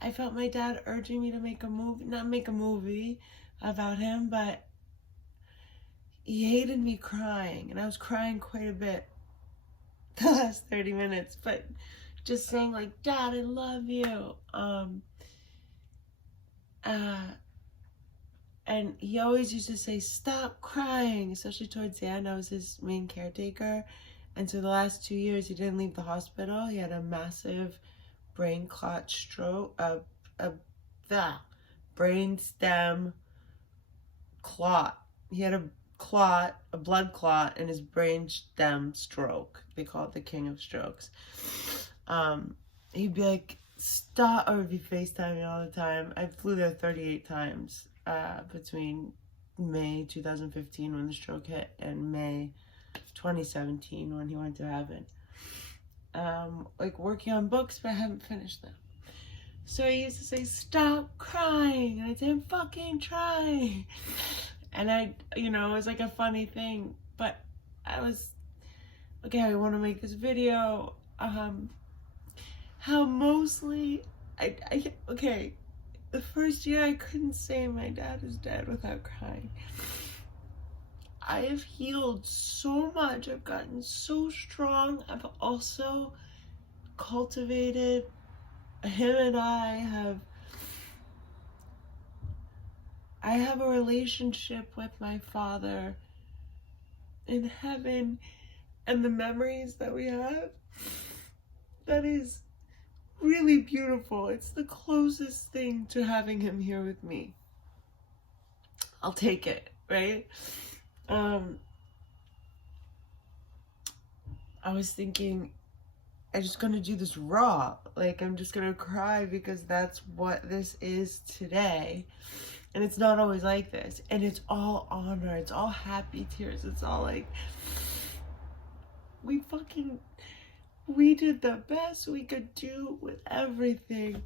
I felt my dad urging me to make a movie, not make a movie about him, but he hated me crying, and I was crying quite a bit the last 30 minutes, but just saying like, Dad, I love you. And he always used to say, stop crying, especially towards the end. I was his main caretaker. And so the last 2 years, he didn't leave the hospital. He had a massive brain clot stroke, brain stem clot. He had a blood clot in his brain stem stroke. They call it the king of strokes. He'd be like, stop, or he'd be FaceTiming me all the time. I flew there 38 times between May 2015 when the stroke hit and May 2017 when he went to heaven. Like working on books, but I haven't finished them. So he used to say, stop crying. And I'd say, I'm fucking trying. And it was like a funny thing. But I was, okay, I want to make this video. How mostly, okay, the first year I couldn't say my dad is dead without crying. I have healed so much. I've gotten so strong. I've also cultivated, him and I have a relationship with my Father in heaven, and the memories that we have, that is really beautiful. It's the closest thing to having him here with me. I'll take it, right? I was thinking, I'm just gonna do this raw. Like, I'm just gonna cry because that's what this is today. And it's not always like this. And it's all honor. It's all happy tears. It's all like, we did the best we could do with everything.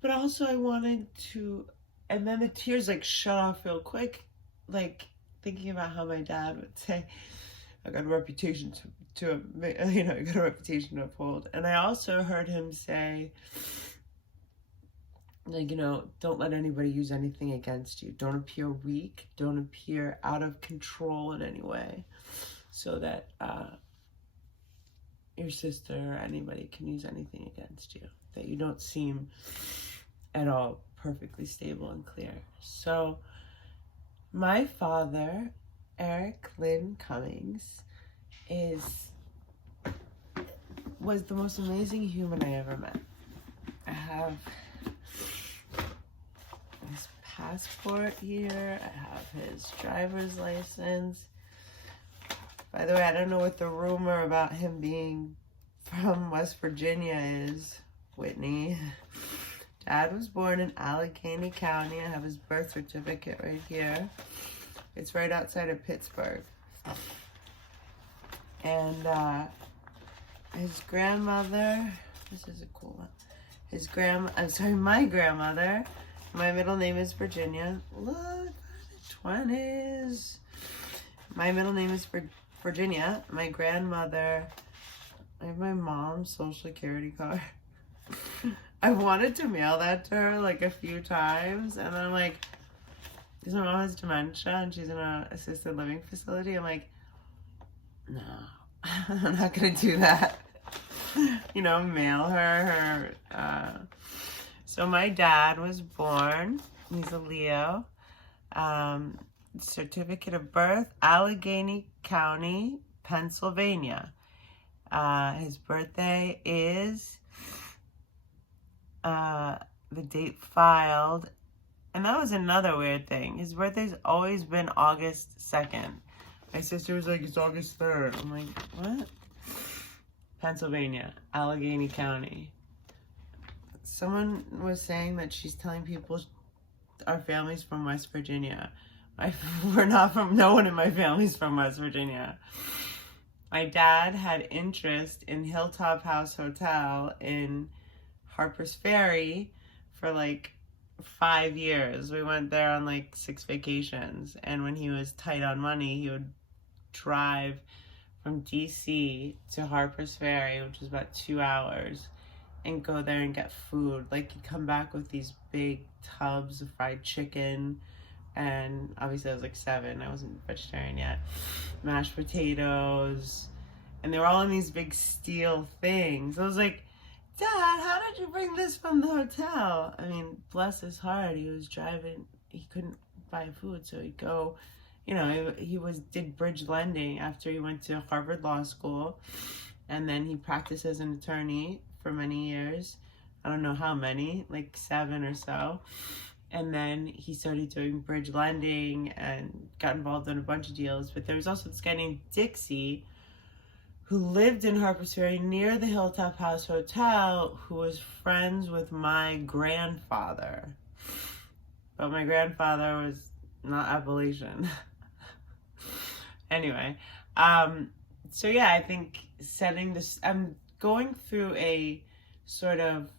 But also I wanted to, and then the tears like shut off real quick. Like thinking about how my dad would say, I got a reputation to uphold. And I also heard him say, like, don't let anybody use anything against you. Don't appear weak. Don't appear out of control in any way, so that your sister or anybody can use anything against you. That you don't seem at all perfectly stable and clear. So my father, Lynn Cummings, was the most amazing human I ever met. I have his passport here. I have his driver's license. By the way, I don't know what the rumor about him being from West Virginia is, Whitney. Dad was born in Allegheny County. I have his birth certificate right here. It's right outside of Pittsburgh. And his grandmother, this is a cool one. My grandmother, my middle name is Virginia. Look, 20s. My middle name is Virginia. My grandmother, I have my mom's social security card. I wanted to mail that to her like a few times, and then I'm like, because my mom has dementia and she's in an assisted living facility. I'm like, no, I'm not gonna do that. Mail her. So my dad was born, he's a Leo, certificate of birth, Allegheny County, Pennsylvania. His birthday is, the date filed, and that was another weird thing. His birthday's always been August 2nd. My sister was like, it's August 3rd. I'm like, what? Pennsylvania, Allegheny County. Someone was saying that she's telling people our family's from West Virginia. No one in my family's from West Virginia. My dad had interest in Hilltop House Hotel in Harper's Ferry for like 5 years. We went there on like 6 vacations. And when he was tight on money, he would drive from DC to Harper's Ferry, which is about 2 hours, and go there and get food. Like, he'd come back with these big tubs of fried chicken, and obviously I was like 7, I wasn't vegetarian yet, mashed potatoes, and they were all in these big steel things. I was like, Dad, how did you bring this from the hotel? I mean, bless his heart, he was driving, he couldn't buy food, so he'd go, you know, he did bridge lending after he went to Harvard Law School, and then he practiced as an attorney for many years. I don't know how many, like 7 or so. And then he started doing bridge lending and got involved in a bunch of deals. But there was also this guy named Dixie who lived in Harper's Ferry near the Hilltop House Hotel, who was friends with my grandfather. But my grandfather was not Appalachian. Anyway, so yeah, I think setting this, I'm going through a sort of,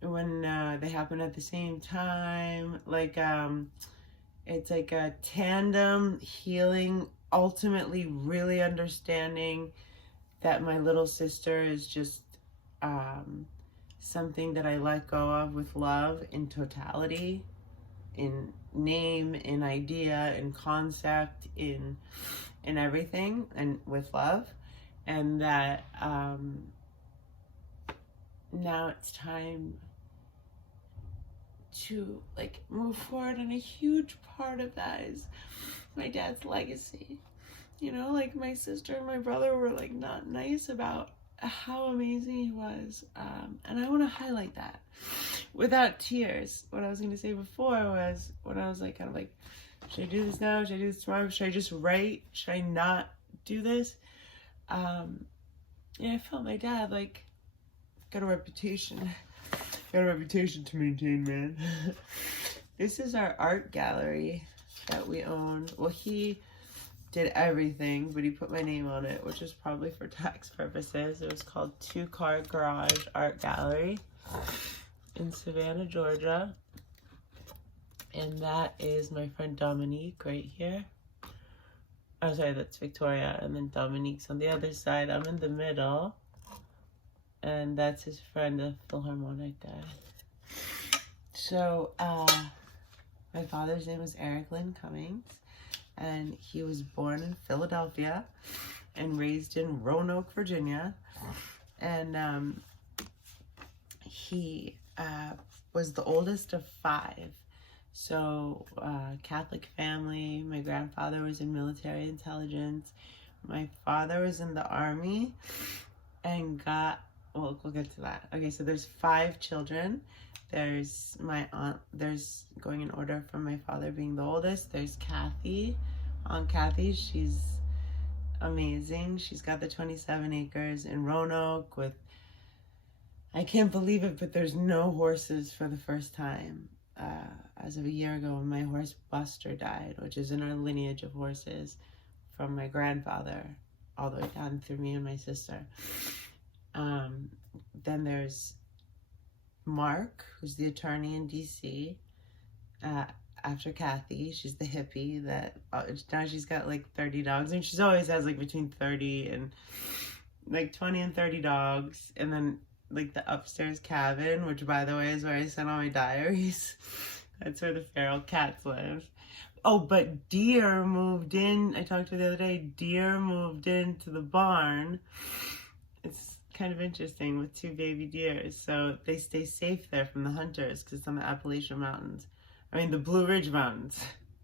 when they happen at the same time, like, it's like a tandem healing, ultimately really understanding that my little sister is just something that I let go of with love in totality, in name, in idea, in concept, in everything, and with love. And that now it's time to like move forward, and a huge part of that is my dad's legacy. You know, like my sister and my brother were like not nice about how amazing he was, and I want to highlight that without tears. What I was going to say before was, when I was like kind of like, should I do this now, should I do this tomorrow, should I just write, should I not do this, yeah, I felt my dad like got a reputation to maintain, man. This is our art gallery that we own. Well, he did everything, but he put my name on it, which is probably for tax purposes. It was called 2 Car Garage Art Gallery in Savannah, Georgia. And that is my friend Dominique right here. Oh, sorry, that's Victoria. And then Dominique's on the other side. I'm in the middle. And that's his friend, the Philharmonic guy. So, my father's name was Lynn Cummings. And he was born in Philadelphia and raised in Roanoke, Virginia. And he was the oldest of 5. So, Catholic family. My grandfather was in military intelligence. My father was in the army and we'll get to that. Okay, so there's 5 children. There's my aunt, there's going in order from my father being the oldest. There's Kathy, Aunt Kathy. She's amazing. She's got the 27 acres in Roanoke with, I can't believe it, but there's no horses for the first time. As of a year ago, my horse Buster died, which is in our lineage of horses from my grandfather all the way down through me and my sister. Then there's Mark, who's the attorney in DC. After Kathy, she's the hippie that now she's got like 30 dogs, and she's always has like between 30 and like 20 and 30 dogs. And then like the upstairs cabin, which by the way is where I sent all my diaries. That's where the feral cats live. Oh, but Deer moved in. I talked to her the other day. Deer moved into the barn. It's kind of interesting with 2 baby deers. So they stay safe there from the hunters because it's on the Appalachian Mountains. I mean, the Blue Ridge Mountains.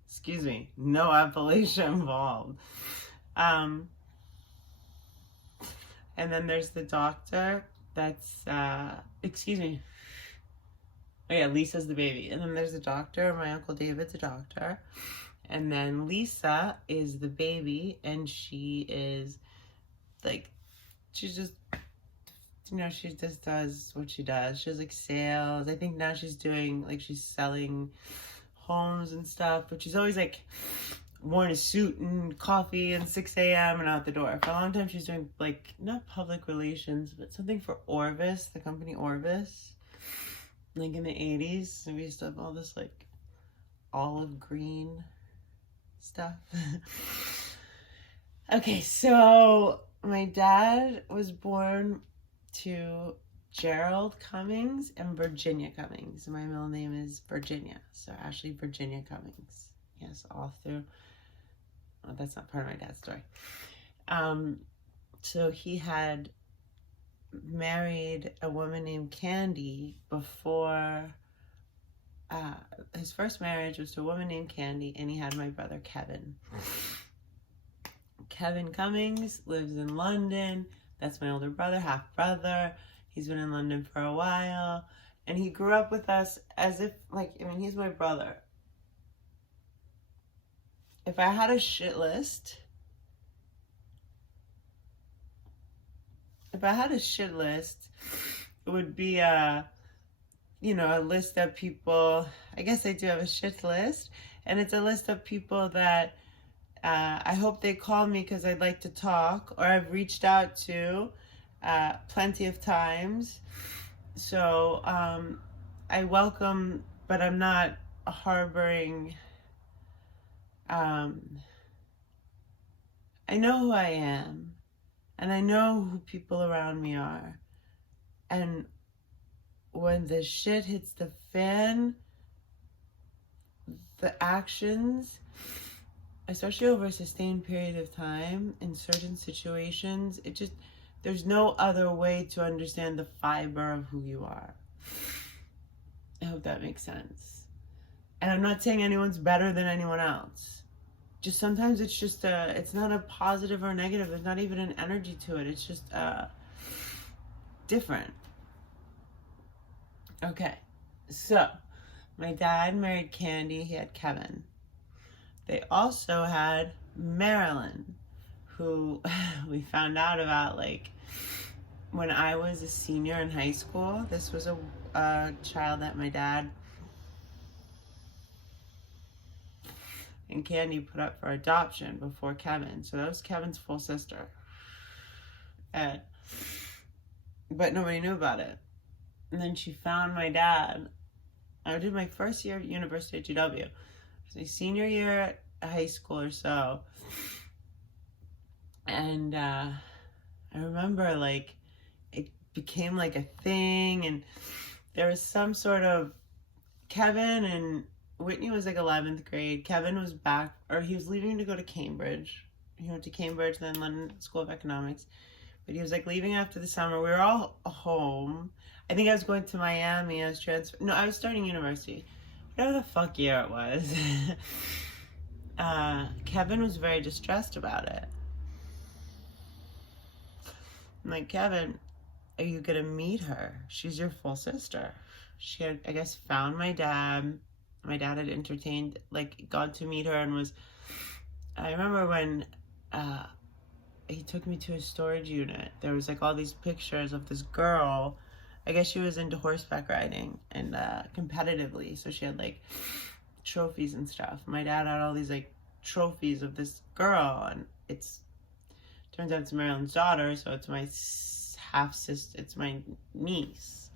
Excuse me. No Appalachia involved. And then there's the doctor. That's, excuse me. Oh yeah, Lisa's the baby. And then there's the doctor. My Uncle David's a doctor. And then Lisa is the baby, and she is like, she's just, you know, she just does what she does. She does like sales. I think now she's doing, like, she's selling homes and stuff, but she's always like worn a suit and coffee and 6 a.m. and out the door. For a long time, she's doing like, not public relations, but something for Orvis, the company Orvis. Like in the 80s, so we used to have all this like olive green stuff. Okay, so my dad was born to Gerald Cummings and Virginia Cummings. My middle name is Virginia, so Ashley Virginia Cummings. Yes, all through. Oh, that's not part of my dad's story. So he had married a woman named Candy before. His first marriage was to a woman named Candy, and he had my brother Kevin. Kevin Cummings lives in London. That's my older brother, half brother. He's been in London for a while, and he grew up with us as if, like, I mean, he's my brother. If I had a shit list, it would be a list of people. I guess I do have a shit list, and it's a list of people that I hope they call me because I'd like to talk, or I've reached out to plenty of times. So I welcome, but I'm not harboring. I know who I am, and I know who people around me are. And when the shit hits the fan, the actions, especially over a sustained period of time in certain situations, there's no other way to understand the fiber of who you are. I hope that makes sense. And I'm not saying anyone's better than anyone else. Just sometimes it's not a positive or negative. There's not even an energy to it. It's just different. Okay, so my dad married Candy. He had Kevin. They also had Marilyn, who we found out about like when I was a senior in high school. This was a child that my dad and Candy put up for adoption before Kevin. So that was Kevin's full sister. But nobody knew about it. And then she found my dad. I did my first year at University at GW. It was my senior year at high school or so. And I remember like it became like a thing, and there was some sort of Kevin and Whitney was like 11th grade. Kevin was back, or he was leaving to go to Cambridge. He went to Cambridge, then London School of Economics. But he was like leaving after the summer. We were all home. I think I was going to Miami. I was starting university. Whatever the fuck year it was. Kevin was very distressed about it. I'm like, Kevin, are you gonna meet her? She's your full sister. She had, I guess, found my dad. My dad had entertained, like, gone to meet her and was... I remember when he took me to a storage unit. There was like all these pictures of this girl. I guess she was into horseback riding and competitively, so she had like trophies and stuff. My dad had all these like trophies of this girl, and turns out it's Marilyn's daughter, so it's my half sister. It's my niece.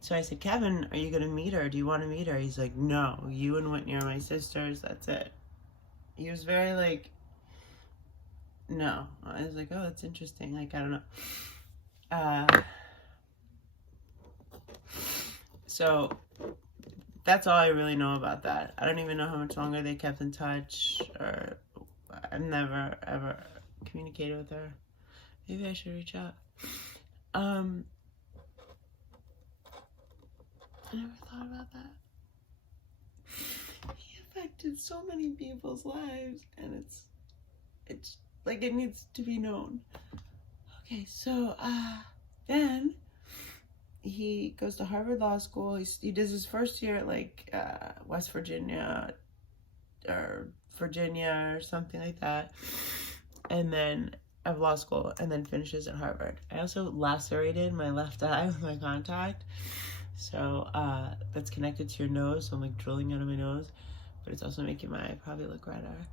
So I said, Kevin, are you gonna meet her? Do you want to meet her? He's like, no, you and Whitney are my sisters. That's it. He was very like, no. I was like, oh, that's interesting. Like, I don't know. So that's all I really know about that. I don't even know how much longer they kept in touch, or I've never ever communicated with her. Maybe I should reach out. I never thought about that. He affected so many people's lives, and it's like it needs to be known. Okay, so then he goes to Harvard Law School. He does his first year at like West Virginia or Virginia or something like that, and then of law school, and then finishes at Harvard. I also lacerated my left eye with my contact, so that's connected to your nose, so I'm like drilling out of my nose, but it's also making my eye probably look redder.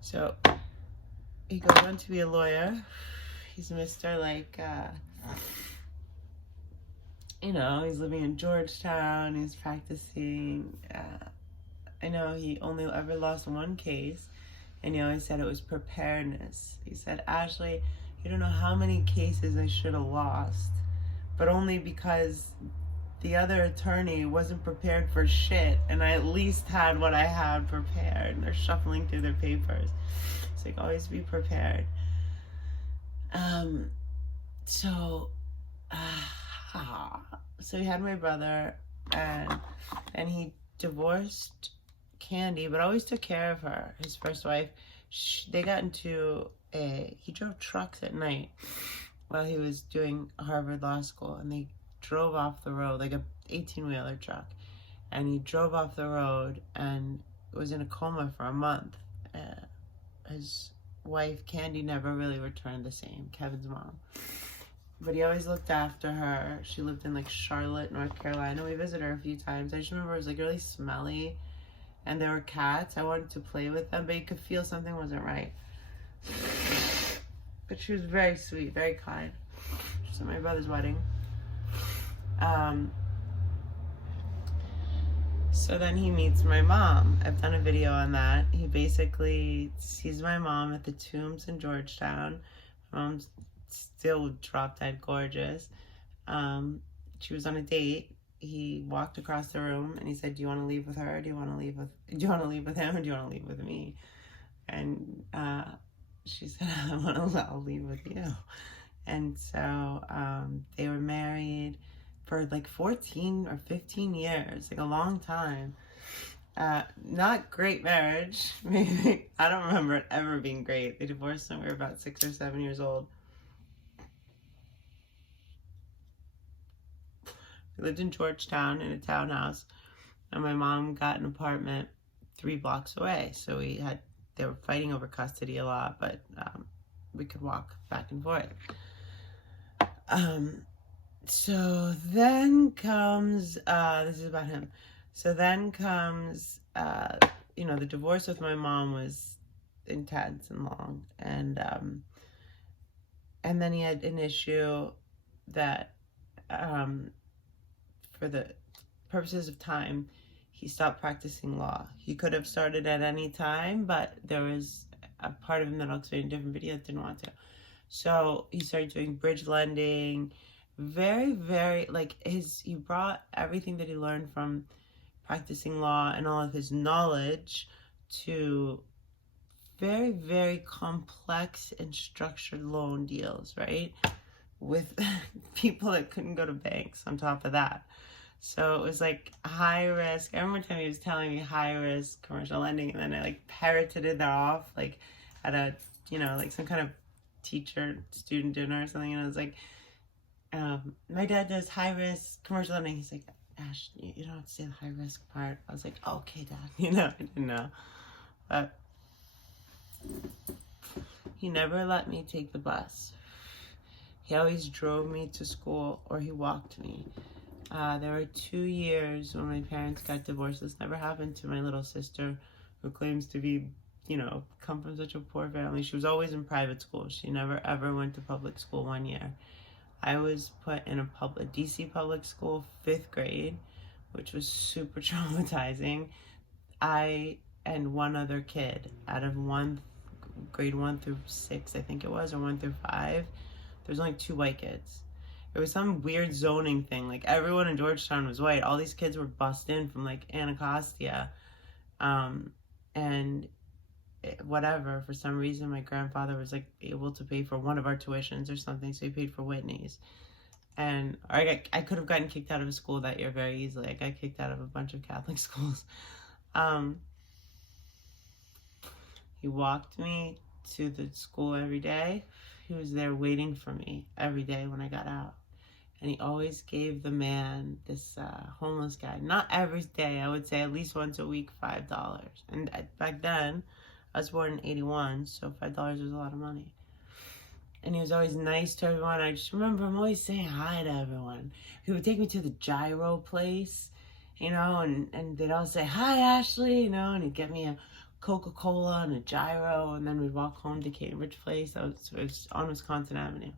So he goes on to be a lawyer. He's Mr. like, he's living in Georgetown, he's practicing. I know he only ever lost one case, and he always said it was preparedness. He said, Ashley, you don't know how many cases I should have lost, but only because the other attorney wasn't prepared for shit, and I at least had what I had prepared. They're shuffling through their papers. It's like, always be prepared. So he had my brother, and he divorced Candy, but always took care of her. His first wife, they got into he drove trucks at night while he was doing Harvard Law School, and they drove off the road, like a 18-wheeler truck, and he drove off the road and was in a coma for a month. His wife, Candy, never really returned the same, Kevin's mom. But he always looked after her. She lived in like Charlotte, North Carolina. We visited her a few times. I just remember it was like really smelly, and there were cats. I wanted to play with them, but you could feel something wasn't right. But she was very sweet, very kind. She was at my brother's wedding. So then he meets my mom. I've done a video on that. He basically sees my mom at the tombs in Georgetown. My mom's still drop dead gorgeous. She was on a date. He walked across the room and he said, "Do you want to leave with her? Do you want to leave with him? Or do you want to leave with me?" And she said, I'll leave with you. And so they were married for like 14 or 15 years, like a long time. Not great marriage. Maybe, I don't remember it ever being great. They divorced when we were about 6 or 7 years old. We lived in Georgetown in a townhouse, and my mom got an apartment 3 blocks away. So they were fighting over custody a lot, but we could walk back and forth. So then comes, this is about him. So then comes, the divorce with my mom was intense and long. And then he had an issue that, for the purposes of time, he stopped practicing law. He could have started at any time, but there was a part of him that I'll explain in a different video that didn't want to. So he started doing bridge lending. Very, very, he brought everything that he learned from practicing law and all of his knowledge to very, very complex and structured loan deals, right? With people that couldn't go to banks on top of that. So it was like high risk. I remember time he was telling me high risk commercial lending, and then I parroted it off at a, some kind of teacher student dinner or something, and I was like, my dad does high risk commercial lending. He's like, Ash, you don't have to say the high risk part. I was like, okay, Dad. I didn't know. But he never let me take the bus. He always drove me to school, or he walked me. There were 2 years when my parents got divorced. This never happened to my little sister, who claims to be, come from such a poor family. She was always in private school. She never ever went to public school 1 year. I was put in a DC public school, 5th grade, which was super traumatizing. I and one other kid out of grade 1 through 6, I think it was, or 1 through 5. There's only 2 white kids. It was some weird zoning thing. Like, everyone in Georgetown was white. All these kids were bussed in from Anacostia. And whatever, for some reason, my grandfather was able to pay for one of our tuitions or something, so he paid for Whitney's. And I could have gotten kicked out of a school that year very easily. I got kicked out of a bunch of Catholic schools. He walked me to the school every day. He was there waiting for me every day when I got out. And he always gave the man, this homeless guy, not every day, I would say at least once a week, $5. And back then, I was born in 81, so $5 was a lot of money. And he was always nice to everyone. I just remember him always saying hi to everyone. He would take me to the gyro place, and they'd all say, "Hi, Ashley," and he'd get me a Coca-Cola and a gyro, and then we'd walk home to Cambridge Place. It was on Wisconsin Avenue.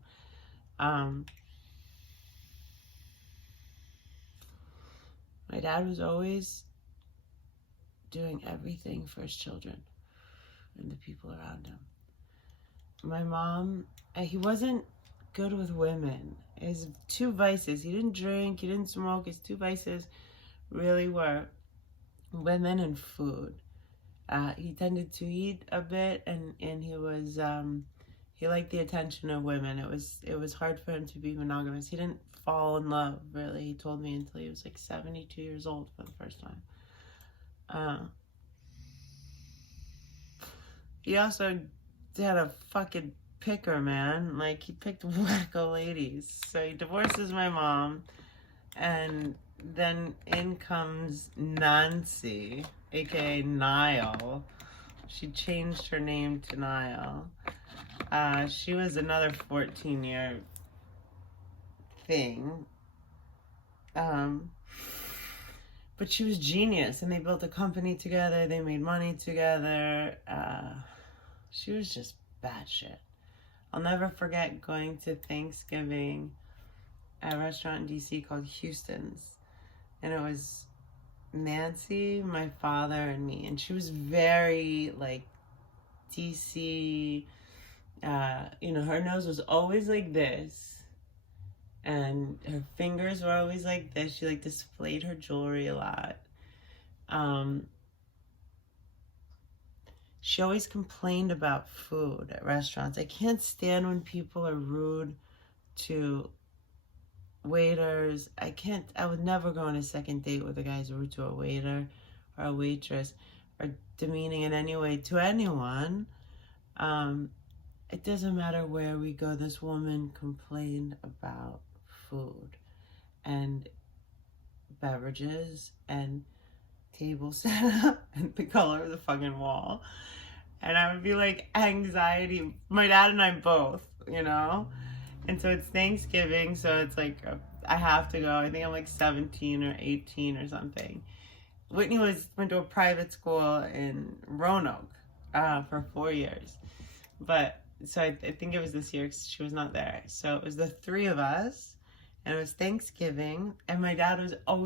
My dad was always doing everything for his children and the people around him. my mom, he wasn't good with women. His two vices, he didn't drink, he didn't smoke. His two vices really were women and food. He tended to eat a bit, and he was he liked the attention of women. It was hard for him to be monogamous. He didn't fall in love, really. He told me until he was like 72 years old for the first time. He also had a fucking picker, man. Like, he picked wacko ladies. So he divorces my mom, and then in comes Nancy, aka Niall. She changed her name to Niall. She was another 14-year thing. But she was genius, and they built a company together. They made money together. She was just batshit. I'll never forget going to Thanksgiving at a restaurant in DC called Houston's. And it was Nancy, my father, and me. And she was very, like, DC. Her nose was always like this. And her fingers were always like this. She, like, displayed her jewelry a lot. She always complained about food at restaurants. I can't stand when people are rude to waiters. I would never go on a second date with a guy who's rude to a waiter or a waitress or demeaning in any way to anyone. It doesn't matter where we go. This woman complained about food and beverages and table setup and the color of the fucking wall. And I would be like, anxiety. My dad and I both, And so it's Thanksgiving, so it's like, I have to go. I think I'm like 17 or 18 or something. Whitney went to a private school in Roanoke for 4 years. But, so I think it was this year because she was not there. So it was the three of us, and it was Thanksgiving, and my dad was always